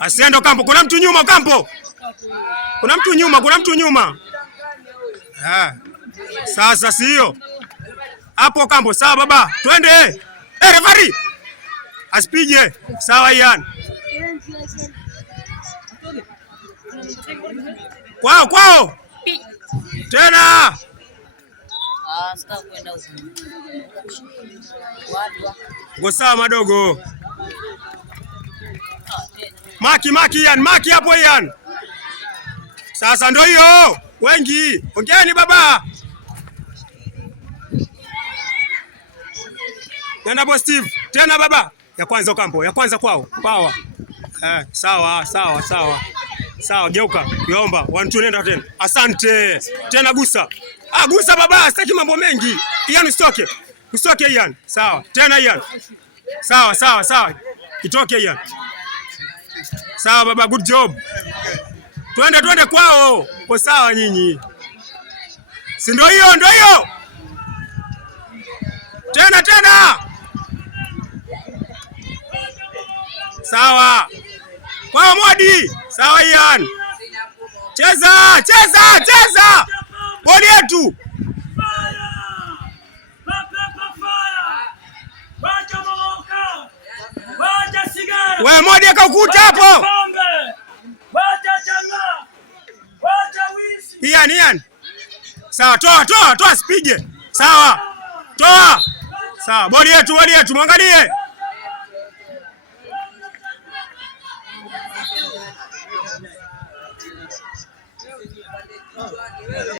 Asiendo Kampo, kuna mtu nyuma Kampo. Kuna mtu nyuma. Sasa sio. Hapo Kampo, sawa baba. Twende. Referee. Asipige. Sawa Ian. Kwao. Tena. Sitaki kwenda huko. Gosa madogo. Maki Ian, maki hapo Ian. Sasa ndio hiyo. Wengi. Ongeeni baba. Nenda boss Steve. Tena baba. Ya kwanza Kampo, ya kwanza kwao. Power. Sawa. Sawa, geuka. Yomba, 1 2 nenda tena. Asante. Tena gusa. Gusa baba, sitaki mambo mengi. Ian usitoke. Usitoke Ian. Sawa. Tena Ian. Sawa. Kitoke Ian. Sawa baba, good job. Twende kwao. Kwa sawa nyinyi. Si ndio hiyo. Tena. Sawa. Kwao Modi. Sawa Ian. Cheza. Bodi yetu. Wewe Modi akakuta hapo. Ian. Sawa, toa sipige. Sawa. Toa. Sawa, bodi yetu, mwangalie.